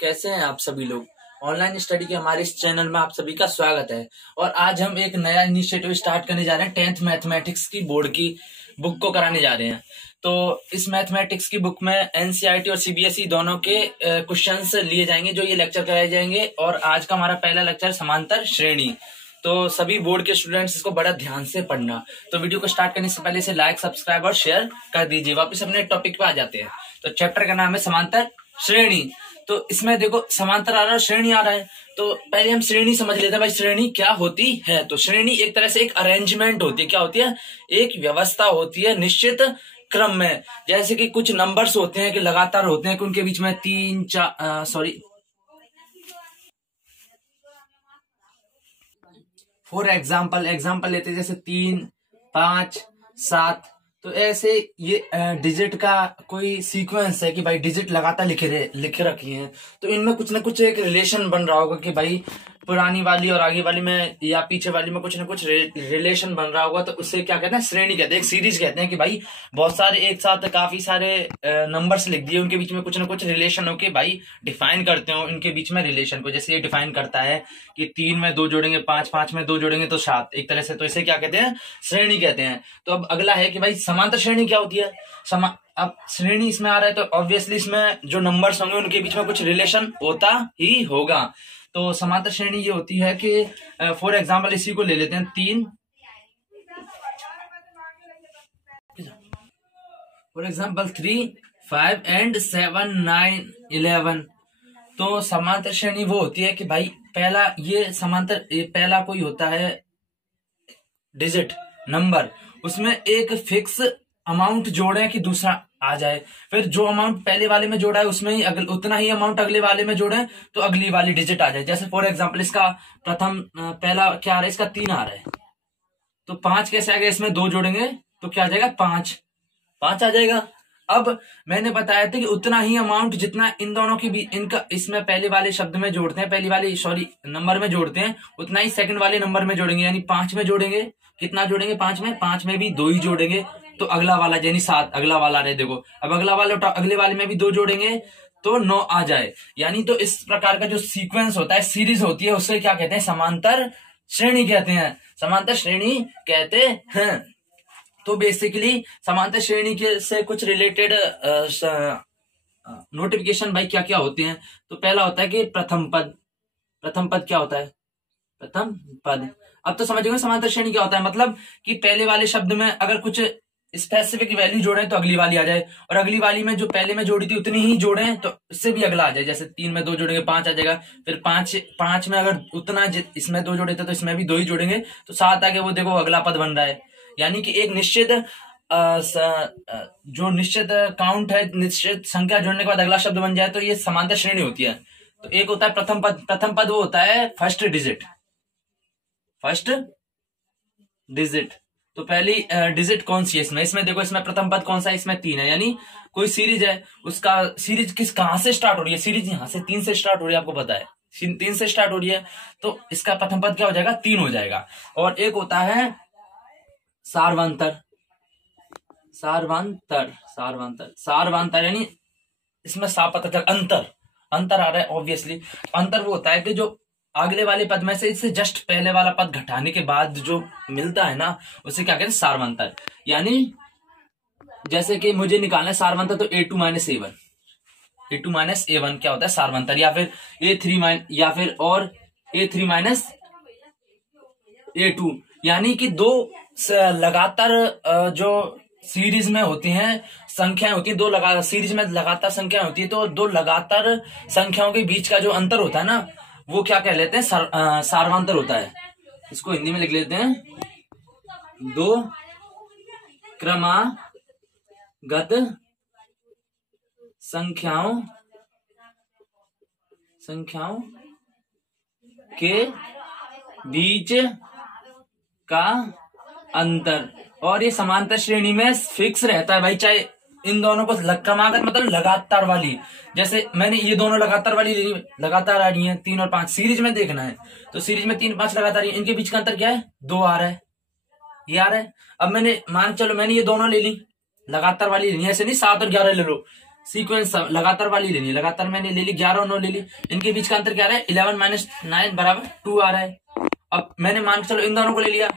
कैसे हैं आप सभी लोग। ऑनलाइन स्टडी के हमारे इस चैनल में आप सभी का स्वागत है। और आज हम एक नया इनिशिएटिव स्टार्ट करने जा रहे हैं। 10th मैथमेटिक्स की बोर्ड की बुक को कराने जा रहे हैं। तो इस मैथमेटिक्स की बुक में एनसीईआरटी और सीबीएसई दोनों के क्वेश्चंस लिए जाएंगे जो ये लेक्चर कराए जाएंगे। और आज का हमारा पहला लेक्चर समांतर श्रेणी। तो सभी बोर्ड के स्टूडेंट्स इसको बड़ा ध्यान से पढ़ना। तो वीडियो को स्टार्ट करने से पहले इसे लाइक, सब्सक्राइब और शेयर कर दीजिए। वापस अपने टॉपिक पे आ जाते हैं। तो चैप्टर का नाम है समांतर श्रेणी। तो इसमें देखो समांतर आ रहा है, श्रेणी आ रहा है। तो पहले हम श्रेणी समझ लेते हैं भाई, श्रेणी क्या होती है। तो श्रेणी एक तरह से एक अरेंजमेंट होती है। क्या होती है? एक व्यवस्था होती है निश्चित क्रम में। जैसे कि कुछ नंबर्स होते हैं कि लगातार होते हैं कि उनके बीच में फॉर एग्जाम्पल लेते हैं जैसे 3, 5, 7। तो ऐसे ये डिजिट का कोई सीक्वेंस है कि भाई डिजिट लगातार लिखे रखी हैं। तो इनमें कुछ ना कुछ एक रिलेशन बन रहा होगा कि भाई पुरानी वाली और आगे वाली में या पीछे वाली में कुछ ना कुछ रिलेशन बन रहा होगा। तो उससे क्या कहते हैं? श्रेणी कहते हैं। एक सीरीज कहते हैं कि भाई बहुत सारे एक साथ काफी सारे नंबर्स लिख दिए, उनके बीच में कुछ ना कुछ रिलेशन हो के भाई डिफाइन करते हो इनके बीच में रिलेशन को। जैसे ये डिफाइन करता है कि 3 में 2 जोड़ेंगे 5, 5 में 2 जोड़ेंगे तो 7, एक तरह से। तो इसे क्या कहते हैं? श्रेणी कहते हैं। तो अब अगला है कि भाई समांतर श्रेणी क्या होती है। अब श्रेणी इसमें आ रहा है तो ऑब्वियसली इसमें जो नंबर्स होंगे उनके बीच में कुछ रिलेशन होता ही होगा। तो समांतर श्रेणी ये होती है कि फॉर एग्जाम्पल इसी को ले लेते हैं 3, फॉर एग्जाम्पल 3, 5 एंड 7, 9, 11। तो समांतर श्रेणी वो होती है कि भाई पहला कोई होता है डिजिट नंबर, उसमें एक फिक्स अमाउंट जोड़े कि दूसरा आ जाए। फिर जो अमाउंट पहले वाले में जोड़ा है उसमें ही उतना ही अमाउंट अगले वाले में जोड़े तो अगली वाली डिजिट आ जाए। जैसे फॉर एग्जांपल इसका पहला क्या आ रहा है? इसका 3 आ रहा है। तो 5 कैसे आ गया? इसमें 2 जोड़ेंगे तो क्या आ जाएगा? 5 आ जाएगा। अब मैंने बताया था कि उतना ही अमाउंट जितना इन दोनों की भी इनका इसमें पहले वाले शब्द में जोड़ते हैं, नंबर में जोड़ते हैं, उतना ही सेकंड वाले नंबर में जोड़ेंगे। यानी 5 में जोड़ेंगे, कितना जोड़ेंगे? 5 में भी 2 ही जोड़ेंगे तो अगला वाला यानी 7 अगला वाला रहे। देखो अब अगले वाले में भी 2 जोड़ेंगे तो 9 आ जाए। यानी तो इस प्रकार का जो सीक्वेंस होता है, सीरीज होती है, उससे क्या कहते हैं? समांतर श्रेणी कहते हैं। समांतर श्रेणी कहते हैं। तो बेसिकली समांतर श्रेणी के से कुछ रिलेटेड नोटिफिकेशन भाई क्या क्या होते हैं। तो पहला होता है कि प्रथम पद क्या होता है? प्रथम पद। अब तो समझ गए समांतर श्रेणी क्या होता है। मतलब कि पहले वाले शब्द में अगर कुछ स्पेसिफिक वैल्यू जोड़े तो अगली वाली आ जाए, और अगली वाली में जो पहले में जोड़ी थी उतनी ही जोड़े तो इससे भी अगला आ जाए। जैसे 3 में 2 जोड़ेंगे 5 आ जाएगा। फिर 5 में अगर उतना इसमें 2 जोड़े थे तो इसमें भी 2 ही जोड़ेंगे तो 7 आगे वो देखो अगला पद बन रहा है। यानी कि एक निश्चित जो निश्चित काउंट है, निश्चित संख्या जोड़ने के बाद अगला शब्द बन जाए तो ये समांतर श्रेणी होती है। तो एक होता है प्रथम पद वो होता है फर्स्ट डिजिट। तो पहली डिजिट कौन सी है इसमें देखो, इसमें प्रथम पद कौन सा है? इसमें 3 है। यानी कोई सीरीज है, उसका सीरीज कहां से स्टार्ट हो रही है? सीरीज यहां से 3 से स्टार्ट हो रही है, आपको पता है 3 से स्टार्ट हो रही है। तो इसका प्रथम पद क्या हो जाएगा? 3 हो जाएगा। और एक होता है सारवांतर यानी इसमें अंतर आ रहा है। ऑब्वियसली अंतर वो होता है कि जो अगले वाले पद में से इससे जस्ट पहले वाला पद घटाने के बाद जो मिलता है ना, उसे क्या कहते हैं? सारवांतर। यानी जैसे कि मुझे निकालना है सारवांतर तो A2 - A1 क्या होता है? सारवांतर। या फिर A3 या फिर और A3 - A2 यानी कि 2 लगातार जो सीरीज में होती हैं संख्याएं होती है, 2 सीरीज में लगातार संख्याएं होती है। तो 2 लगातार संख्याओं के बीच का जो अंतर होता है ना, वो क्या कह लेते हैं? सारवांतर होता है। इसको हिंदी में लिख लेते हैं 2 क्रमागत संख्याओं के बीच का अंतर। और ये समांतर श्रेणी में फिक्स रहता है भाई, चाहे इन दोनों को क्रमागत मतलब लगातार वाली। जैसे मैंने ये दोनों लगातार वाली ले ली, लगातार आ रही है 3 और 5। सीरीज में देखना है तो सीरीज में 3, 5 लगातार, इनके बीच का अंतर क्या है? 2 आ रहा है, ये आ रहा है। अब मैंने ये दोनों ले ली, लगातार वाली लेनी है, ऐसे नहीं 7 और 11 ले लो। सीक्वेंस लगातार वाली लेनी है। लगातार मैंने ले ली 11 और 9 ले ली, इनके बीच का अंतर क्या आ रहा है 11 माइनस 9 बराबर 2 आ रहा है। अब मैंने मान के चलो इन दोनों को ले लिया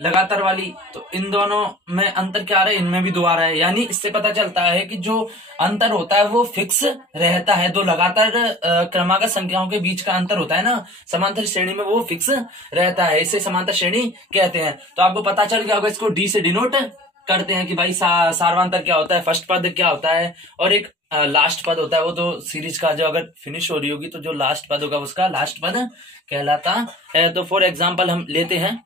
लगातार वाली, तो इन दोनों में अंतर क्या आ रहा है, इनमें भी 2 आ रहा है। यानी इससे पता चलता है कि जो अंतर होता है वो फिक्स रहता है। दो लगातार क्रमागत संख्याओं के बीच का अंतर होता है ना समांतर श्रेणी में, वो फिक्स रहता है, इसे समांतर श्रेणी कहते हैं। तो आपको पता चल गया होगा, इसको डी से डिनोट करते हैं कि भाई सार्वंतर क्या होता है, फर्स्ट पद क्या होता है और एक लास्ट पद होता है। वो तो सीरीज का जो अगर फिनिश हो रही होगी तो जो लास्ट पद होगा उसका लास्ट पद कहलाता है। तो फॉर एग्जाम्पल हम लेते हैं,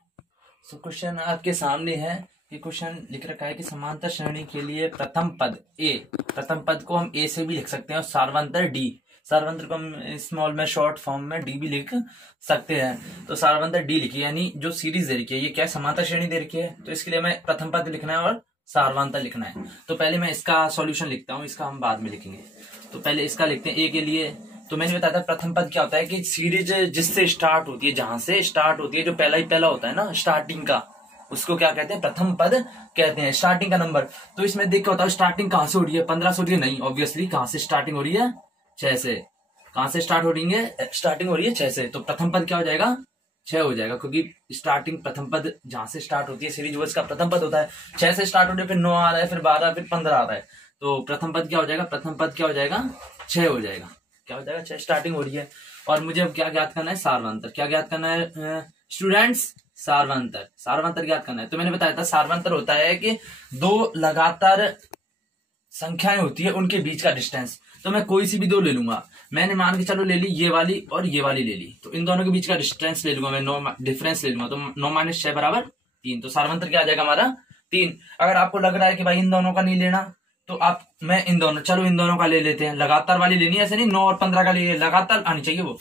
तो क्वेश्चन आपके सामने है कि क्वेश्चन लिख रखा है कि समांतर श्रेणी के लिए प्रथम पद ए, प्रथम पद को हम ए से भी लिख सकते हैं और सार्वंतर डी, सार्वंतर को हम स्मॉल में शॉर्ट फॉर्म में डी भी लिख सकते हैं। तो सार्वंतर डी लिखिए, यानी जो सीरीज दे रखी है ये क्या समांतर श्रेणी दे रखी है, तो इसके लिए हमें प्रथम पद लिखना है और सार्वंतर लिखना है। तो पहले मैं इसका सॉल्यूशन लिखता हूँ, इसका हम बाद में लिखेंगे। तो पहले इसका लिखते हैं ए के लिए। तो मैंने बताया था प्रथम पद क्या होता है कि सीरीज जिससे स्टार्ट होती है, जहां से स्टार्ट होती है, जो पहला ही पहला होता है ना स्टार्टिंग का, उसको क्या कहते हैं प्रथम पद कहते हैं, स्टार्टिंग का नंबर। तो इसमें देख क्या होता है स्टार्टिंग कहां से हो रही है 15 से हो रही है, नहीं ऑब्वियसली कहां से स्टार्टिंग हो रही है 6 से। कहां से स्टार्ट हो रही है, स्टार्टिंग हो रही है 6 से, तो प्रथम पद क्या हो जाएगा 6 हो जाएगा, क्योंकि स्टार्टिंग प्रथम पद जहां से स्टार्ट होती है सीरीज वो इसका प्रथम पद होता है। 6 से स्टार्ट हो रही है, फिर 9 आ रहा है, फिर 12, फिर 15 आ रहा है, तो प्रथम पद क्या हो जाएगा, प्रथम पद क्या हो जाएगा 6 हो जाएगा। क्या हो जाएगा 6 स्टार्टिंग हो रही है। और मुझे अब क्या ज्ञात करना है सार्वंतर, क्या ज्ञात करना है स्टूडेंट्स, सार्वंतर, सार्वंतर ज्ञात करना है। तो मैंने बताया था सार्वंतर होता है कि दो लगातार संख्याएं होती है उनके बीच का डिस्टेंस। तो मैं कोई सी भी दो ले लूंगा, मैंने मान के चलो ले ली ये वाली और ये वाली ले ली, तो इन दोनों के बीच का डिस्टेंस ले लूंगा मैं, 9 डिफरेंस ले लूंगा, तो 9 माइनस 6 बराबर 3। तो सार्वंतर क्या आ जाएगा हमारा 3। अगर आपको लग रहा है कि भाई इन दोनों का नहीं लेना, तो आप मैं इन दोनों, चलो इन दोनों का ले लेते हैं, लगातार वाली लेनी है, ऐसे नहीं 9 और 15 का ले, लगातार आनी चाहिए वो।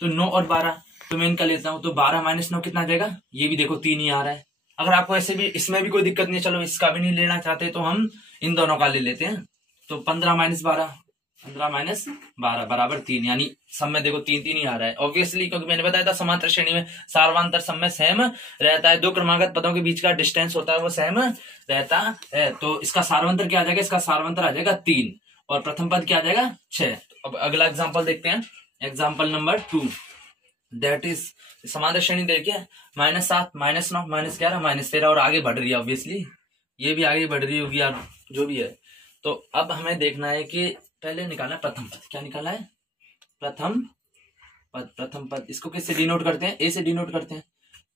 तो 9 और 12, तो मैं इनका लेता हूं, तो 12 माइनस 9 कितना आ जाएगा, ये भी देखो 3 ही आ रहा है। अगर आपको ऐसे भी इसमें भी कोई दिक्कत नहीं है, चलो इसका भी नहीं लेना चाहते तो हम इन दोनों का ले लेते हैं। तो 15 माइनस 12, 15 माइनस 12 बराबर 3, यानी सब में देखो 3 3 ही आ रहा है ऑब्वियसली, क्योंकि मैंने बताया था समांतर श्रेणी में सार्वंतर सब में सेम रहता है, दो क्रमागत पदों के बीच का डिस्टेंस होता है वो सेम रहता है। तो इसका सार्वंतर क्या आ जाएगा, इसका सार्वंतर आ जाएगा 3 और प्रथम पद क्या आ जाएगा 6। अब अगला एग्जाम्पल देखते हैं, एग्जाम्पल नंबर 2, दैट इज समांतर श्रेणी देखिए -7 -9 -11 -13 और आगे बढ़ रही है ऑब्वियसली, ये भी आगे बढ़ रही होगी यार जो भी है। तो अब हमें देखना है कि पहले निकालना है प्रथम पद, क्या निकालना है प्रथम पद, प्रथम पद इसको किससे डिनोट करते हैं, ए से डिनोट करते हैं।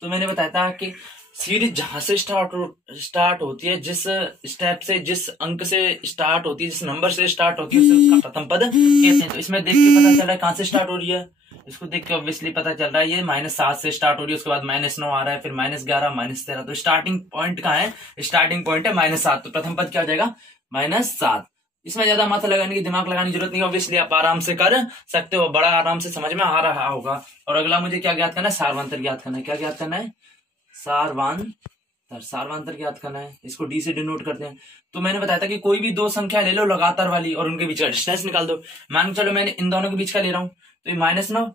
तो मैंने बताया था कि सीरीज जहां से स्टार्ट होती है, जिस स्टेप से, जिस अंक से स्टार्ट होती है, जिस नंबर से स्टार्ट होती है उसे उसका प्रथम पद कहते हैं। तो इसमें देख के पता चल रहा है कहां से स्टार्ट हो रही है, इसको देख के ऑब्वियसली पता चल रहा है ये -7 से स्टार्ट हो रही है, उसके बाद -9 आ रहा है, फिर -11 -13, तो स्टार्टिंग पॉइंट कहाँ है, स्टार्टिंग पॉइंट है -7, तो प्रथम पद क्या हो जाएगा -7। इसमें ज्यादा माथा लगाने की, दिमाग लगाने की जरूरत नहीं है, ऑब्वियसली आप आराम से कर सकते हो, बड़ा आराम से समझ में आ रहा होगा। और अगला मुझे क्या ज्ञात करना है, सार्वंतर ज्ञात करना है। क्या ज्ञात करना है, सार्वंतर, सार्वंतर ज्ञात करना है, इसको डी से डिनोट करते हैं। तो मैंने बताया था कि कोई भी दो संख्या ले लो लगातार वाली और उनके बीच का डिस्टेंस निकाल दो। मान चलो मैंने इन दोनों के बीच का ले रहा हूं, तो ये -9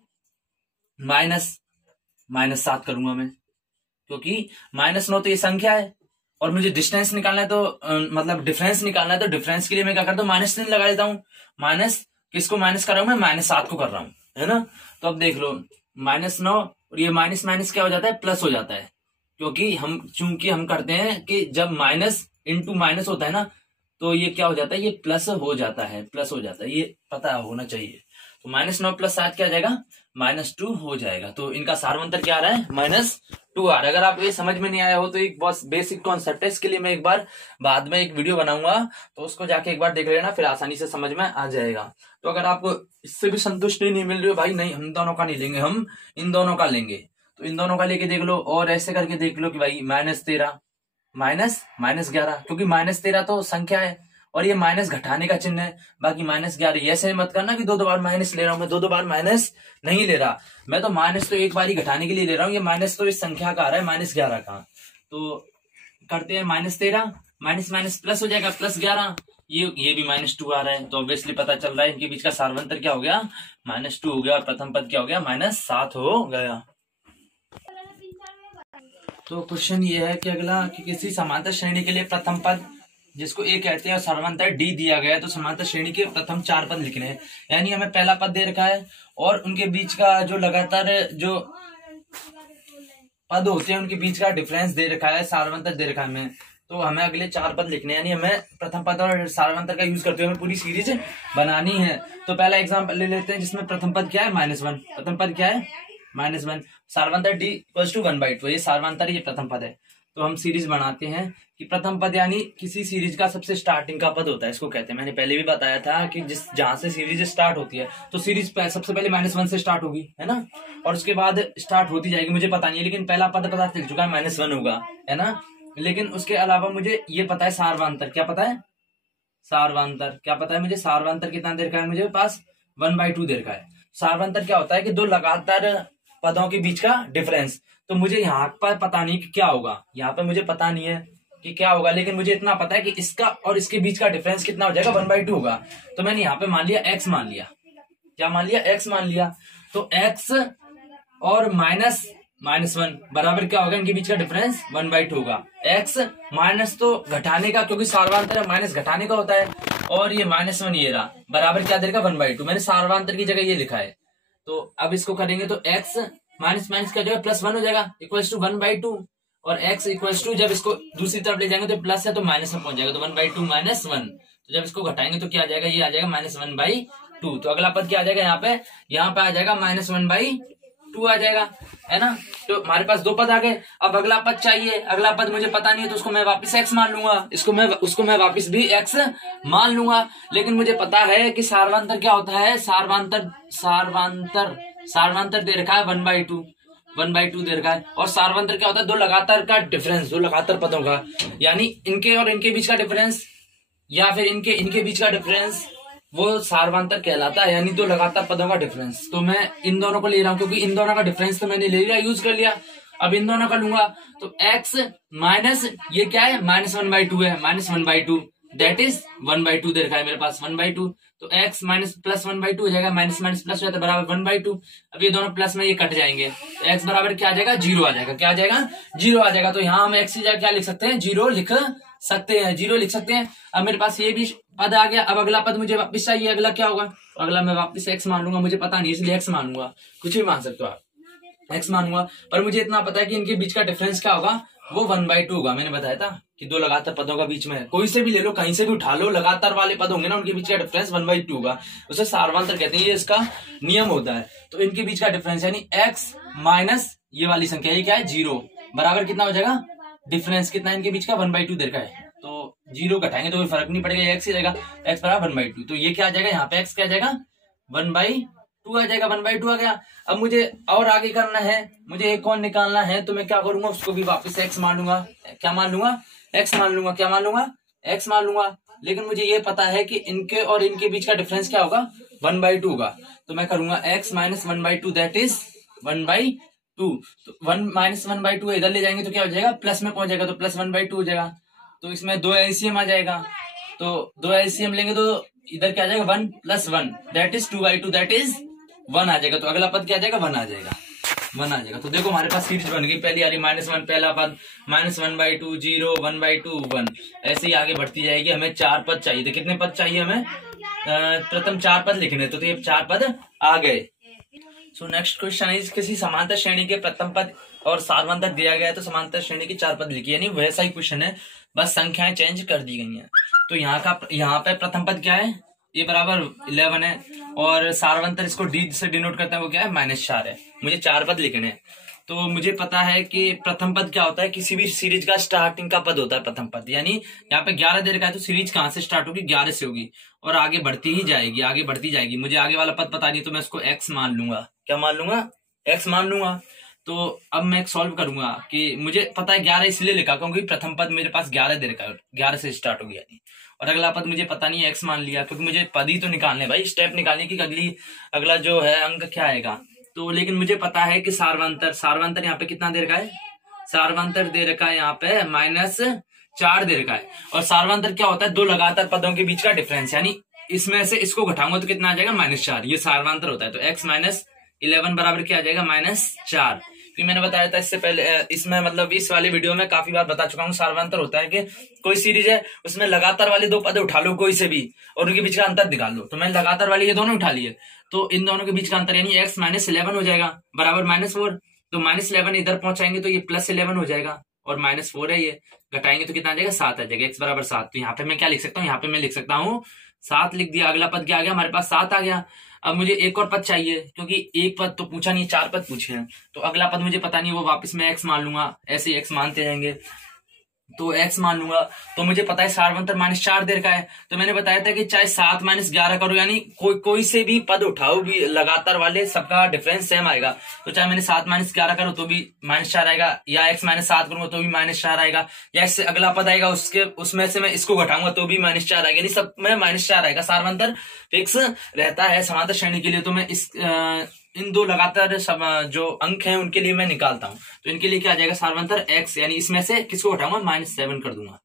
-7 करूंगा मैं, क्योंकि -9 तो ये संख्या है और मुझे डिस्टेंस निकालना है, तो मतलब डिफरेंस निकालना है, तो डिफरेंस के लिए मैं क्या करता हूँ -3 लगा देता हूँ। माइनस किसको माइनस कर रहा हूं मैं, -7 को कर रहा हूं, है ना। तो अब देख लो -9 और ये माइनस माइनस क्या हो जाता है, प्लस हो जाता है, क्योंकि चूंकि हम करते हैं कि जब माइनस इंटू माइनस होता है ना, तो ये क्या हो जाता है, ये प्लस हो जाता है, प्लस हो जाता है, ये पता होना चाहिए। तो -9 + 7 क्या आ जाएगा, -2 हो जाएगा। तो इनका सार्वंतर क्या आ रहा है, -2 आ रहा है। अगर आप ये समझ में नहीं आया हो तो एक बहुत बेसिक कॉन्सेप्ट है, इसके लिए मैं एक बार बाद में एक वीडियो बनाऊंगा, तो उसको जाके एक बार देख लेना, फिर आसानी से समझ में आ जाएगा। तो अगर आपको इससे भी संतुष्टि नहीं मिल रही हो, भाई नहीं हम दोनों का नहीं लेंगे, हम इन दोनों का लेंगे, तो इन दोनों का लेके देख लो, और ऐसे करके देख लो कि भाई -13 -11, क्योंकि -13 तो संख्या है और ये माइनस घटाने का चिन्ह है, बाकी -11। ऐसे मत करना कि दो बार माइनस ले रहा हूं, मैं दो बार माइनस नहीं ले रहा, मैं तो माइनस तो एक बार ही घटाने के लिए ले रहा हूं। ये माइनस तो इस संख्या का आ रहा है -11 का, तो करते हैं -13 माइनस प्लस हो जाएगा +11, ये भी -2 आ रहा है, तो ऑब्वियसली पता चल रहा है इनके बीच का सार्वंतर क्या हो गया, -2 हो गया, और प्रथम पद क्या हो गया, -7 हो गया। तो क्वेश्चन ये है कि अगला कि किसी समांतर श्रेणी के लिए प्रथम पद जिसको ए कहते हैं और सार्वंतर डी दिया गया है, तो समांतर श्रेणी के प्रथम 4 पद लिखने हैं। यानी हमें पहला पद दे रखा है और उनके बीच का जो लगातार जो पद होते हैं उनके बीच का डिफरेंस दे रखा है, सार्वंतर दे रखा है हमें। तो हमें अगले 4 पद लिखने हैं, यानी हमें प्रथम पद और सार्वंतर का यूज करते हुए हमें पूरी सीरीज बनानी है। तो पहला एग्जाम्पल ले लेते हैं जिसमें प्रथम पद क्या है -1, प्रथम पद क्या है -1, सार्वंतर डी इक्वल्स टू 1/2, ये सार्वंतर ये प्रथम पद है। तो हम सीरीज बनाते हैं कि प्रथम पद यानी किसी सीरीज का सबसे स्टार्टिंग का पद होता है, इसको कहते हैं। मैंने पहले भी बताया था कि जहां से सीरीज स्टार्ट होती है तो सीरीज सबसे पहले -1 से स्टार्ट होगी, है ना, और उसके बाद स्टार्ट होती जाएगी, मुझे पता नहीं है, लेकिन पहला पद पता चल चुका है -1 होगा, है ना। लेकिन उसके अलावा मुझे ये पता है सार्वंतर, क्या पता है, सार्वंतर क्या पता है मुझे, सार्वंतर कितना दे रखा है मुझे पास 1/2 दे रखा है। सार्वंतर क्या होता है कि दो लगातार पदों के बीच का डिफरेंस। तो मुझे यहाँ पर पता नहीं कि क्या होगा, यहाँ पर मुझे पता नहीं है कि क्या होगा, लेकिन मुझे इतना पता है कि इसका और इसके बीच का डिफरेंस कितना हो जाएगा, 1/2 होगा। तो मैंने यहाँ पे मान लिया x मान लिया, क्या मान लिया, x मान लिया। तो x और -1 बराबर क्या होगा, इनके बीच का डिफरेंस 1/2 होगा। x माइनस तो घटाने का, क्योंकि सार्वंतर माइनस घटाने का होता है, और ये -1 ये रहा, बराबर क्या देगा 1/2। मैंने सार्वंतर की जगह ये लिखा है। तो अब इसको करेंगे तो x माइनस माइनस का जो है +1 हो जाएगा इक्वल्स टू 1/2, और x इक्वल्स टू जब इसको दूसरी तरफ ले जाएंगे तो प्लस है तो माइनस में पहुंच जाएगा, तो 1/2 -1। तो जब इसको घटाएंगे तो क्या आ जाएगा, ये आ जाएगा -1/2। तो अगला पद क्या आ जाएगा, यहाँ पे आ जाएगा -1/2 आ जाएगा, है ना। तो हमारे पास 2 पद आ गए। अब अगला पद चाहिए, अगला पद मुझे पता नहीं है तो उसको मैं वापस x मान लूंगा, उसको मैं वापस भी x मान लूंगा। लेकिन मुझे पता है कि सार्वंतर क्या होता है, सार्वंतर दे रखा है 1/2 दे रखा है। और सार्वंतर क्या होता है, दो लगातार का डिफरेंस, दो लगातार पदों का, यानी इनके और इनके बीच का डिफरेंस, या फिर इनके बीच का डिफरेंस, वो सार्वंतर कहलाता है, यानी दो लगातार पदों का डिफरेंस। तो मैं इन दोनों को ले रहा हूं क्योंकि इन दोनों का डिफरेंस तो मैंने ले लिया, यूज कर लिया। अब इन दोनों का लूंगा तो x माइनस ये क्या है, -1/2 है, -1/2 दैट इज 1/2 दे रखा है मेरे पास 1/2। तो x माइनस प्लस 1/2 हो जाएगा, माइनस माइनस प्लस हो जाता है बराबर 1/2। अब ये दोनों प्लस में ये कट जाएंगे तो x बराबर क्या आ जाएगा, 0 आ जाएगा। क्या आ जाएगा, 0 आ जाएगा। तो यहाँ हम x की जगह क्या लिख सकते हैं, 0 लिख सकते हैं। अब मेरे पास ये भी पद आ गया। अब अगला पद मुझे वापस चाहिए, अगला क्या होगा, अगला मैं वापस x मान लूंगा, मुझे पता नहीं इसलिए x मान लूंगा, कुछ भी मान सकते हो आप, x मानूंगा। पर मुझे इतना पता है कि इनके बीच का डिफरेंस क्या होगा, वो 1/2 होगा। मैंने बताया था कि दो लगातार पदों का बीच में, कोई से भी ले लो, कहीं से भी उठा लो, लगातार वाले पद होंगे ना, उनके बीच का डिफरेंस 1/2 होगा, उसे सार्वंतर कहते हैं, ये इसका नियम होता है। तो इनके बीच का डिफरेंस यानी x माइनस ये वाली संख्या, ये क्या है 0, बराबर कितना हो जाएगा, डिफरेंस कितना है इनके बीच का 1/2 दे रखा है। तो 0 घटाएंगे तो कोई फर्क नहीं पड़ेगा, x ही रहेगा, x बराबर 1/2। तो ये क्या आ जाएगा, यहाँ पे x क्या आ जाएगा 1/2 आ जाएगा, 1/2 आ गया। अब मुझे और आगे करना है, मुझे एक और निकालना है, तो मैं क्या करूंगा, उसको भी वापस x मान लूंगा। क्या मान लूंगा, x मान लूंगा। क्या मान लूंगा, x मान लूंगा। लेकिन मुझे ये पता है कि इनके और इनके बीच का डिफरेंस क्या होगा, 1/2 होगा। तो मैं करूंगा x माइनस 1/2 दैट इज 1/2। तो 1 माइनस 1/2 इधर ले जाएंगे तो क्या हो जाएगा, प्लस में पहुंच जाएगा, तो प्लस 1/2 हो जाएगा। तो इसमें 2 LCM आ जाएगा, तो 2 LCM लेंगे तो इधर क्या आ जाएगा, 1 + 1 दैट इज 2/2 दैट इज 1 आ जाएगा। तो अगला पद क्या आ जाएगा, 1 आ जाएगा, 1 आ जाएगा। तो देखो हमारे पास सीरीज बन गई, पहली वाली -1 पहला पद, -1/2 0 1/2 1, ऐसे ही आगे बढ़ती जाएगी। हमें 4 पद चाहिए थे, कितने पद चाहिए हमें, प्रथम 4 पद लिखने, तो ये 4 पद आ गए। सो नेक्स्ट क्वेश्चन इज, किसी समांतर श्रेणी के प्रथम पद और सार्वंतर दिया गया है, तो समांतर श्रेणी के 4 पद लिखिए, यानी वैसा ही क्वेश्चन है, बस संख्याएं चेंज कर दी गई हैं। तो यहाँ पे प्रथम पद क्या है, ये बराबर 11 है, और सार्वंतर इसको डी से डिनोट करता है, वो क्या है -4 है। मुझे 4 पद लिखने हैं। तो मुझे पता है कि प्रथम पद क्या होता है, किसी भी सीरीज का स्टार्टिंग का पद होता है प्रथम पद, यानी यहाँ पे 11 दे रखा है, तो सीरीज कहाँ से स्टार्ट होगी, 11 से होगी, और आगे बढ़ती ही जाएगी, आगे बढ़ती जाएगी। मुझे आगे वाला पद पता नहीं, तो मैं इसको x मान लूंगा। क्या मान लूंगा, x मान लूंगा। तो अब मैं सॉल्व करूंगा कि मुझे पता है 11 इसलिए लिखा क्योंकि प्रथम पद मेरे पास 11 दे रखा है, 11 से स्टार्ट हो गया, और अगला पद मुझे पता नहीं है, x मान लिया, क्योंकि मुझे पद ही तो निकालने भाई, स्टेप निकालने की अगला जो है अंक क्या आएगा। तो लेकिन मुझे पता है कि सार्वंतर यहाँ पे कितना दे रखा है, सार्वंतर दे रखा है यहाँ पे -4 दे रखा है। और सार्वंतर क्या होता है, दो लगातार पदों के बीच का डिफरेंस, यानी इसमें से इसको घटाऊंगा तो कितना आ जाएगा, -4, ये सार्वंतर होता है। तो x माइनस 11 बराबर क्या आ जाएगा, -4, क्योंकि मैंने बताया था इससे पहले, इसमें मतलब इस वाली वीडियो में काफी बार बता चुका हूँ। सार्वंतर होता है कि कोई सीरीज है, उसमें लगातार वाले दो पद उठा लो कोई से भी और उनके बीच का अंतर निकाल लो। तो मैंने लगातार वाले ये दोनों उठा लिए, तो इन दोनों के बीच का अंतर यानी x माइनस 11 हो जाएगा बराबर -4। तो -11 इधर पहुंचाएंगे तो ये +11 हो जाएगा और -4 है, ये घटाएंगे तो कितना आ जाएगा 7 आ जाएगा, x बराबर 7। तो यहाँ पे मैं क्या लिख सकता हूँ, यहाँ पे मैं लिख सकता हूँ 7 लिख दिया। अगला पद क्या आ गया हमारे पास 7 आ गया। अब मुझे एक और पद चाहिए, क्योंकि एक पद तो पूछा नहीं, 4 पद पूछे हैं। तो अगला पद मुझे पता नहीं, वो वापस मैं x मान लूंगा, ऐसे ही x मानते जाएंगे। तो x मान लूंगा, तो मुझे पता है सार्वंतर -4 देर का है। तो मैंने बताया था कि चाहे 7 - 11 करो, यानी कोई से भी पद उठाओ भी लगातार वाले, सबका डिफरेंस सेम आएगा। तो चाहे मैंने 7 - 11 करो तो भी -4 आएगा, या x -7 करूंगा तो भी -4 आएगा, या इससे अगला पद आएगा उसमें से मैं इसको घटाऊंगा तो भी -4 आएगा, यानी सब में -4 आएगा। सार्वंतर फिक्स रहता है समांतर श्रेणी के लिए। तो मैं इन दो लगातार जो अंक हैं उनके लिए मैं निकालता हूं। तो इनके लिए क्या आ जाएगा सार्वंतर x, यानी इसमें से किसको घटाऊंगा -7 कर दूंगा,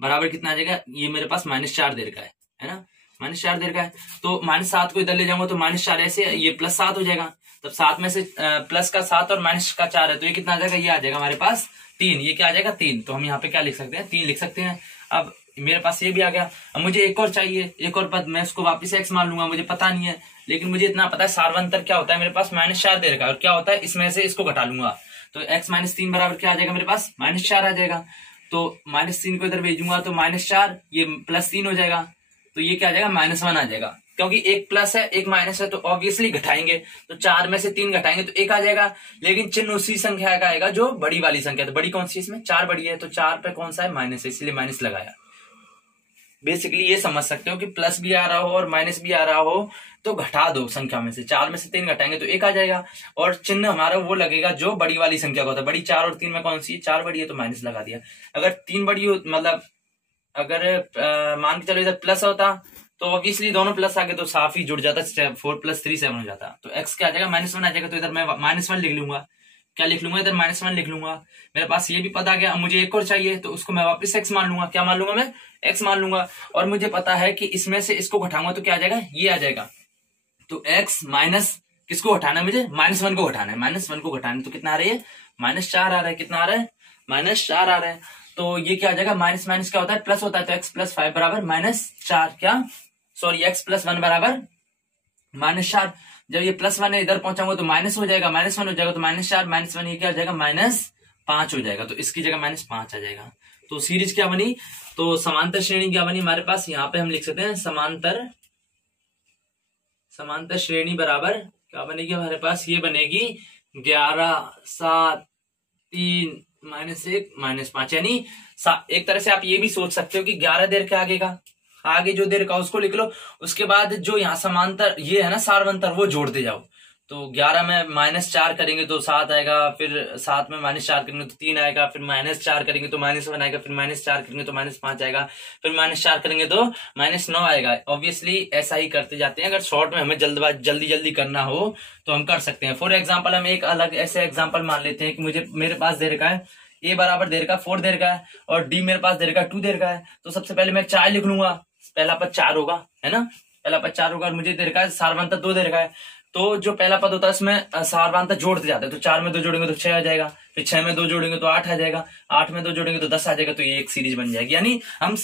बराबर कितना आ जाएगा, ये मेरे पास -4 देर का है ना, -4 देर का है। तो -7 को इधर ले जाऊंगा तो -4 ऐसे, ये +7 हो जाएगा। तब 7 में से प्लस का 7 और माइनस का 4 है, तो ये कितना आ जाएगा, ये आ जाएगा हमारे पास 3। ये क्या आ जाएगा 3। तो हम यहाँ पे क्या लिख सकते हैं, 3 लिख सकते हैं। अब मेरे पास ये भी आ गया। अब मुझे एक और चाहिए, एक और पद, मैं उसको वापस x मान लूंगा, मुझे पता नहीं है, लेकिन मुझे इतना पता है सार्वंतर क्या होता है मेरे पास -4 देर का, और क्या होता है इसमें से इसको घटा लूंगा। तो x - 3 बराबर क्या आ जाएगा मेरे पास -4 आ जाएगा। तो -3 को इधर भेजूंगा तो -4, ये +3 हो जाएगा। तो ये क्या आ जाएगा -1 आ जाएगा, क्योंकि एक प्लस है एक माइनस है, तो ऑब्वियसली घटाएंगे, तो 4 में से 3 घटाएंगे तो 1 आ जाएगा। लेकिन चिन्ह उसी संख्या का आएगा जो बड़ी वाली संख्या, तो बड़ी कौन सी इसमें 4 बड़ी है, तो 4 पे कौन सा है माइनस है, इसलिए माइनस लगाया। बेसिकली ये समझ सकते हो कि प्लस भी आ रहा हो और माइनस भी आ रहा हो तो घटा दो संख्या में से, 4 में से 3 घटाएंगे तो 1 आ जाएगा, और चिन्ह हमारा वो लगेगा जो बड़ी वाली संख्या का होता है। बड़ी 4 और 3 में कौन सी है, 4 बड़ी है तो माइनस लगा दिया। अगर 3 बड़ी हो, मतलब अगर मान के चलो इधर प्लस होता तो ऑब्वियसली दोनों प्लस आगे तो साफ ही जुड़ जाता, 4 + 3 7 हो जाता। तो x क्या आ जाएगा -1 आ जाएगा। तो इधर मैं -1 लिख लूंगा, क्या लिख लूंगा इधर -1 लिख लूंगा। मेरे पास ये भी पता आ गया। अब मुझे एक और चाहिए, तो उसको मैं वापस x मान लूंगा। क्या मान लूंगा मैं, x मान लूंगा। और मुझे पता है कि इसमें से इसको घटाऊंगा तो क्या आ जाएगा, ये आ जाएगा। तो x माइनस किसको घटाना है, मुझे -1 को घटाना है। -1 को घटाना है तो कितना आ रही है, -4 आ रहा है। कितना आ रहा है, -4 आ रहा है। तो ये क्या आ जाएगा, माइनस माइनस क्या होता है प्लस होता है, तो x + 5 बराबर -4, क्या सॉरी x + 1 बराबर -4। जब ये +1 है इधर पहुंचाऊंगा तो माइनस हो जाएगा, -1 हो जाएगा, तो -4 -1 ये क्या आ जाएगा -5 हो जाएगा। तो इसकी जगह -5 आ जाएगा। तो सीरीज क्या बनी, तो समांतर श्रेणी क्या बनी हमारे पास, यहाँ पे हम लिख सकते हैं समांतर श्रेणी बराबर क्या बनेगी हमारे पास, ये बनेगी 11 7 3 -1 -5। यानी एक तरह से आप ये भी सोच सकते हो कि 11 देर के आगे जो देर का उसको लिख लो, उसके बाद जो यहाँ समांतर ये है ना सार्वंतर, वो जोड़ते जाओ। तो 11 में -4 करेंगे तो 7 आएगा, फिर 7 में -4 करेंगे तो 3 आएगा, फिर -4 करेंगे तो -1 आएगा, फिर -4 करेंगे तो -5 आएगा, फिर -4 करेंगे तो -9 आएगा। ऑब्वियसली ऐसा ही करते जाते हैं। अगर शॉर्ट में हमें जल्दी करना हो तो हम कर सकते हैं। फॉर एग्जाम्पल हम एक अलग ऐसे एग्जाम्पल मान लेते हैं कि मेरे पास देर का है a बराबर देर का 4 देर का है, और d मेरे पास देर का 2 देर का है। तो सबसे पहले मैं 4 लिख लूंगा, पहला पद 4 होगा, है ना, पहला पद 4 होगा, और मुझे देर का है सार्वंतर 2 देर का है। तो जो पहला पद होता है उसमें सार्वंतर जोड़ते जाते हैं। तो 4 में 2 जोड़ेंगे तो 6 आ जाएगा, फिर 6 में 2 जोड़ेंगे तो 8 आ जाएगा, 8 में 2 जोड़ेंगे तो 10 आ जाएगा। तो ये एक सीरीज बन जाएगी। यानी हम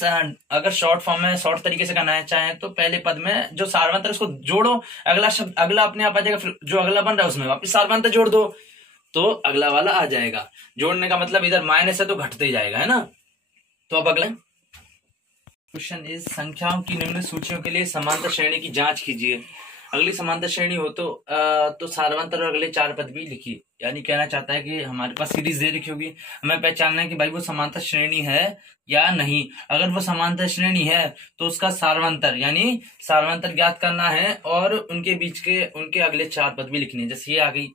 अगर शॉर्ट फॉर्म में शॉर्ट तरीके से करना चाहें तो पहले पद में जो सार्वंतर उसको जोड़ो, अगला शब्द अगला अपने आप आ जाएगा, फिर जो अगला बन रहा है उसमें वापिस सार्वंतर जोड़ दो तो अगला वाला आ जाएगा। जोड़ने का मतलब इधर माइनस है तो घटते ही जाएगा, है ना। तो अब अगला क्वेश्चन इज संख्याओं की निम्न सूचियों के लिए समांतर श्रेणी की जांच कीजिए। अगली समांतर श्रेणी हो तो सार्वंतर और अगले 4 पद भी लिखिए। यानी कहना चाहता है कि हमारे पास सीरीज दे रखी होगी, हमें पहचानना है कि भाई वो समांतर श्रेणी है या नहीं। अगर वो समांतर श्रेणी है तो उसका सार्वंतर यानी सार्वंतर ज्ञात करना है, और उनके बीच के उनके अगले 4 पद भी लिखने हैं। जैसे ये आ गई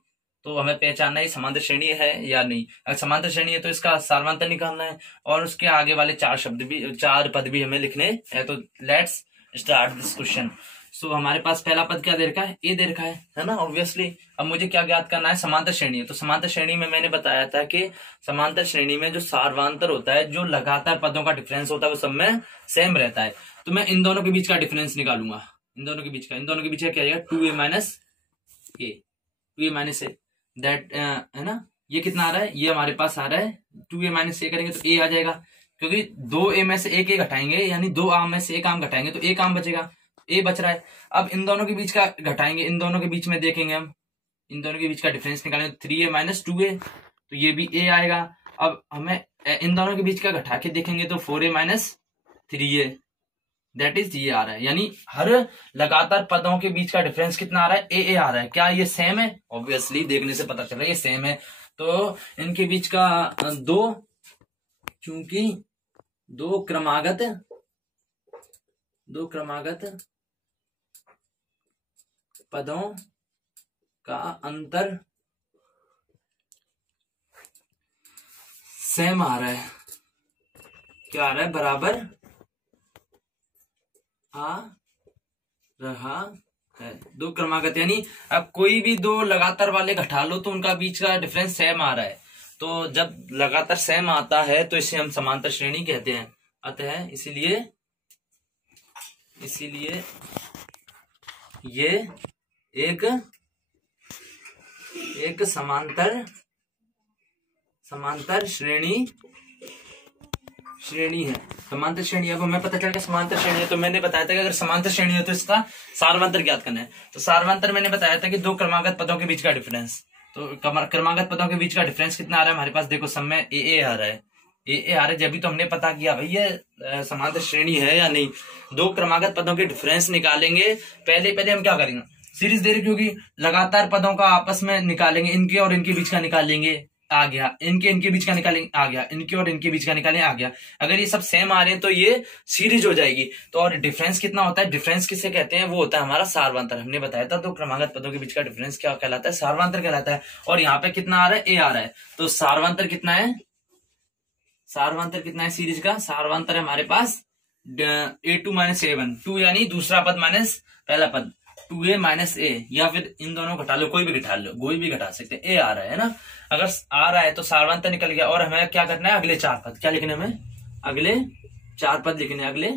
तो हमें पहचानना है समांतर श्रेणी है या नहीं। अगर समांतर श्रेणी है तो इसका सार्वंतर निकालना है, और उसके आगे वाले 4 पद भी हमें लिखने हैं। तो लेट्स स्टार्ट दिस क्वेश्चन। सो हमारे पास पहला पद क्या दे रखा है, ए दे रखा है ना, ऑब्वियसली। अब मुझे क्या ज्ञात करना है, समांतर श्रेणी है। तो समांतर श्रेणी में मैंने बताया था कि समांतर श्रेणी में जो सार्वंतर होता है, जो लगातार पदों का डिफरेंस होता है, वो सब में सेम रहता है। तो मैं इन दोनों के बीच का डिफरेंस निकालूंगा, इन दोनों के बीच का क्या आ जाएगा 2a - a दैट है ना, ये कितना आ रहा है, ये हमारे पास आ रहा है 2a माइनस ए करेंगे तो a आ जाएगा, क्योंकि 2a में से एक a घटाएंगे यानी 2 आम में से एक आम घटाएंगे तो एक आम बचेगा, a बच रहा है। अब इन दोनों के बीच का घटाएंगे, इन दोनों के बीच में देखेंगे हम, इन दोनों के बीच का डिफरेंस निकालेंगे 3a माइनस 2a, तो ये भी a आएगा। अब हमें इन दोनों के बीच का घटा के देखेंगे तो 4a minus 3a, that is ये आ रहा है। यानी हर लगातार पदों के बीच का डिफरेंस कितना आ रहा है, ए आ रहा है। क्या ये सेम है? ऑब्वियसली देखने से पता चल रहा है ये सेम है। तो इनके बीच का चूंकि दो क्रमागत पदों का अंतर सेम आ रहा है, क्या आ रहा है, बराबर आ रहा है। दो क्रमागत यानी अब कोई भी दो लगातार वाले घटा लो तो उनका बीच का डिफरेंस सेम आ रहा है। तो जब लगातार सेम आता है तो इसे हम समांतर श्रेणी कहते हैं। अतः इसीलिए ये एक समांतर श्रेणी है। समांतर श्रेणी, अब हमें पता चल गया समांतर श्रेणी है। तो मैंने बताया था कि अगर समांतर श्रेणी है तो इसका सारवंतर ज्ञात करना है। तो सारवंतर मैंने बताया था कि दो क्रमागत पदों के बीच का डिफरेंस। तो क्रमागत पदों के बीच का डिफरेंस कितना आ रहा है हमारे पास, देखो सब में ए आ रहा है, ए आ रहा है। जब भी तो हमने पता किया भाई ये समांतर श्रेणी है या नहीं। दो क्रमागत पदों के डिफरेंस निकालेंगे, पहले हम क्या करेंगे, सीरीज दे रही, क्योंकि लगातार पदों का आपस में निकालेंगे, इनके और इनके बीच का निकालेंगे, आ गया, इनके बीच का निकालेंगे, आ गया, इनके और इनके बीच का निकालेंगे, आ गया। अगर ये सब सेम आ रहे हैं तो ये सीरीज हो जाएगी। तो और डिफरेंस कितना होता है, डिफरेंस किसे कहते हैं, वो होता है हमारा सारवंतर। हमने बताया था तो क्रमागत पदों के बीच का डिफरेंस क्या कहलाता है, सारवंतर कहलाता है। और यहाँ पे कितना आ रहा है, ए आ रहा है। तो सारवंतर कितना है, सीरीज का सारवंतर है हमारे पास a2 माइनस a1, 2 यानी दूसरा पद माइनस पहला पद, 2a माइनस a, या फिर इन दोनों घटा लो, कोई भी घटा सकते हैं। a आ रहा है ना, अगर आ रहा है तो सारवंतर निकल गया। और हमें क्या करना है, अगले चार पद क्या लिखने, हमें अगले चार पद लिखने, अगले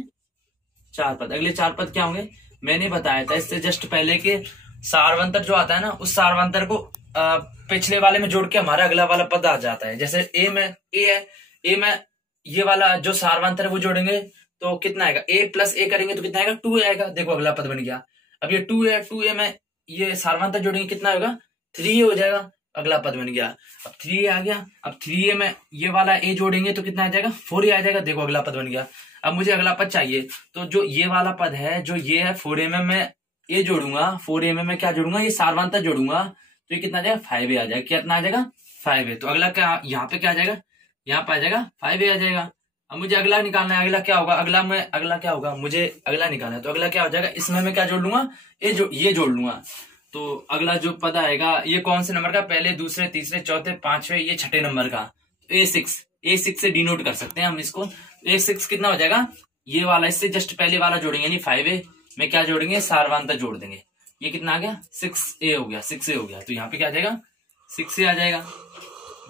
चार पद क्या होंगे, मैंने बताया था इससे जस्ट पहले के सारवंतर जो आता है ना, उस सारवंतर को पिछले वाले में जोड़ के हमारा अगला वाला पद आ जाता है। जैसे ए में ए है, ए में ये वाला जो सारवंतर है वो जोड़ेंगे तो कितना आएगा, a प्लस a करेंगे तो कितना आएगा, 2a आएगा। देखो अगला पद बन गया। अब ये 2a में ये सारवंतर जोड़ेंगे कितना होगा, 3a हो जाएगा, अगला पद बन गया। अब 3a आ गया। अब 3a में ये वाला a जोड़ेंगे तो कितना आ जाएगा, 4a आ जाएगा। देखो अगला पद बन गया। अब मुझे अगला पद चाहिए, तो जो ये वाला पद है, जो ये है 4a में मैं a जोड़ूंगा, 4a में मैं क्या जोड़ूंगा, ये सारवंतर जोड़ूंगा तो ये कितना आ जाएगा, 5a आ जाएगा। कितना आ जाएगा, 5a। तो अगला क्या, यहाँ पे क्या आ जाएगा, यहाँ पे आ जाएगा 5a आ जाएगा। अब मुझे अगला निकालना है, अगला क्या होगा, अगला क्या होगा, मुझे अगला निकालना है। तो अगला क्या हो जाएगा, इसमें मैं क्या जोड़ लूंगा, ये जोड़ लूंगा। तो अगला जो पद आएगा ये कौन से नंबर का, पहले, दूसरे, तीसरे, चौथे, पांचवे, ये छठे नंबर का, A6 से डिनोट कर सकते हैं हम इसको। A6 कितना हो जाएगा, ये वाला, इससे जस्ट पहले वाला जोड़ेंगे यानी 5a में क्या जोड़ेंगे, सारवंतर जोड़ देंगे। ये कितना आ गया, 6a हो गया। तो यहाँ पे क्या आ जाएगा, 6a आ जाएगा।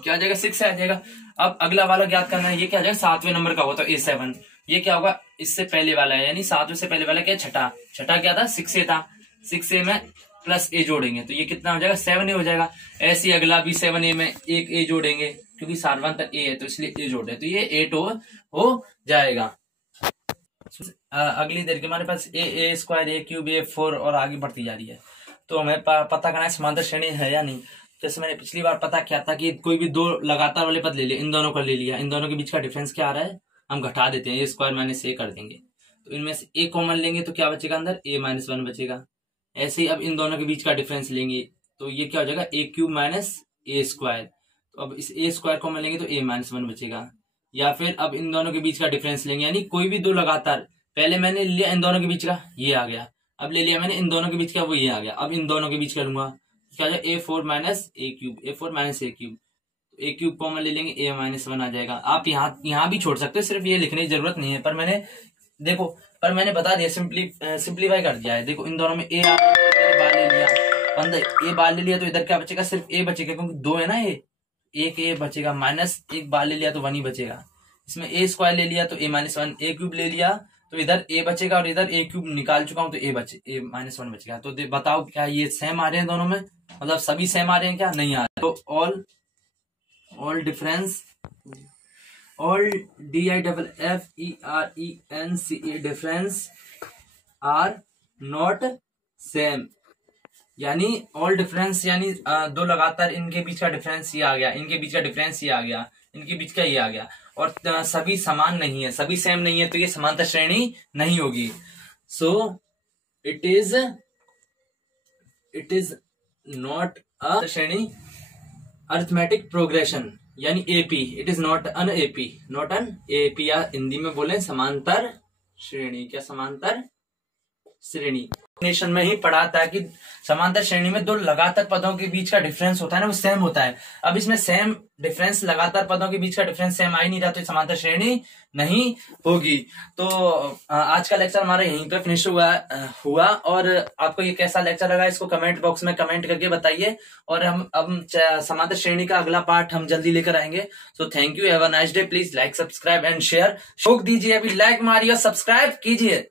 क्या आ जाएगा, 6a आ जाएगा। अब अगला वाला ज्ञात करना है, ये क्या आ जाएगा, 7वें नंबर का होगा तो A7। ये क्या होगा, इससे पहले वाला है, यानी 7वें से पहले वाला क्या, छठा क्या था, 6a था। 6a में प्लस a जोड़ेंगे तो ये कितना हो जाएगा, 7a हो जाएगा। ऐसे अगला भी 7a में एक a जोड़ेंगे, क्योंकि सारवंतर a है तो इसलिए a जोड़ रहे, तो ये 8 हो जाएगा। अगली देर के हमारे पास a square, a cube, a4 और आगे बढ़ती जा रही है। तो हमें पता करना है समांतर श्रेणी है या नहीं। जैसे मैंने पिछली बार पता किया था कि कोई भी दो लगातार वाले पद ले लिया, इन दोनों को ले लिया, इन दोनों के बीच का डिफरेंस क्या आ रहा है, हम घटा देते हैं, a स्क्वायर माइनस a कर देंगे। तो इनमें से a कॉमन लेंगे तो क्या बचेगा, अंदर a माइनस 1 बचेगा। ऐसे ही अब इन दोनों के बीच का डिफरेंस लेंगे तो ये क्या हो जाएगा, a cube minus a square. तो अब इस a स्क्वायर कॉमन लेंगे तो a माइनस 1 बचेगा। या फिर अब इन दोनों के बीच का डिफरेंस लेंगे, यानी कोई भी दो लगातार, पहले मैंने लिया इन दोनों के बीच का, ये आ गया। अब ले लिया मैंने इन दोनों के बीच का, वो ये आ गया। अब इन दोनों के बीच करूंगा क्या जाएगा, a4 minus a cube, a4 minus a cube. a cube common ले लेंगे, a माइनस 1 आ जाएगा। आप यहाँ भी छोड़ सकते हो, सिर्फ ये लिखने की जरूरत नहीं है, पर मैंने बता दिया, सिंप्लीफाई कर दिया है। देखो इन दोनों में a बार ले लिया, अंदर a बार ले लिया तो इधर क्या बचेगा, सिर्फ a बचेगा, क्योंकि 2 है ना, एक a बचेगा, माइनस 1 बार ले लिया तो 1 ही बचेगा। इसमें a स्क्वायर ले लिया तो a माइनस 1, a क्यूब ले लिया तो इधर a बचेगा, और इधर a क्यूब निकाल चुका हूं तो a माइनस 1 बचेगा। तो बताओ क्या ये सेम आ रहे हैं दोनों में, मतलब सभी सेम आ रहे हैं क्या, नहीं आ रहे। तो all all difference, all DIFFERENCE difference are not same, यानी ऑल डिफरेंस यानी दो लगातार इनके बीच का डिफरेंस ये आ गया, इनके बीच का डिफरेंस ये आ गया, इनके बीच का ये आ गया, और सभी समान नहीं है, सभी सेम नहीं है, तो ये समांतर श्रेणी नहीं होगी। So it is not a श्रेणी, अरिथमेटिक प्रोग्रेशन यानी AP, it is not an AP, not an AP, या हिंदी में बोले समांतर श्रेणी। क्या समांतर श्रेणी नेशन में ही पढ़ा था कि समांतर श्रेणी में दो लगातार पदों के बीच का डिफरेंस होता है ना, वो सेम होता है। अब इसमें सेम डिफरेंस, लगातार पदों के बीच का डिफरेंस सेम आ ही नहीं रहा, तो समांतर श्रेणी नहीं होगी। तो आज का लेक्चर हमारा यहीं पे फिनिश हुआ। और आपको ये कैसा लेक्चर लगा इसको कमेंट बॉक्स में कमेंट करके बताइए, और हम अब समांतर श्रेणी का अगला पार्ट हम जल्दी लेकर आएंगे। So thank you, have a nice day, please like, subscribe and share. शौक दीजिए, अभी लाइक मारिए, सब्सक्राइब कीजिए।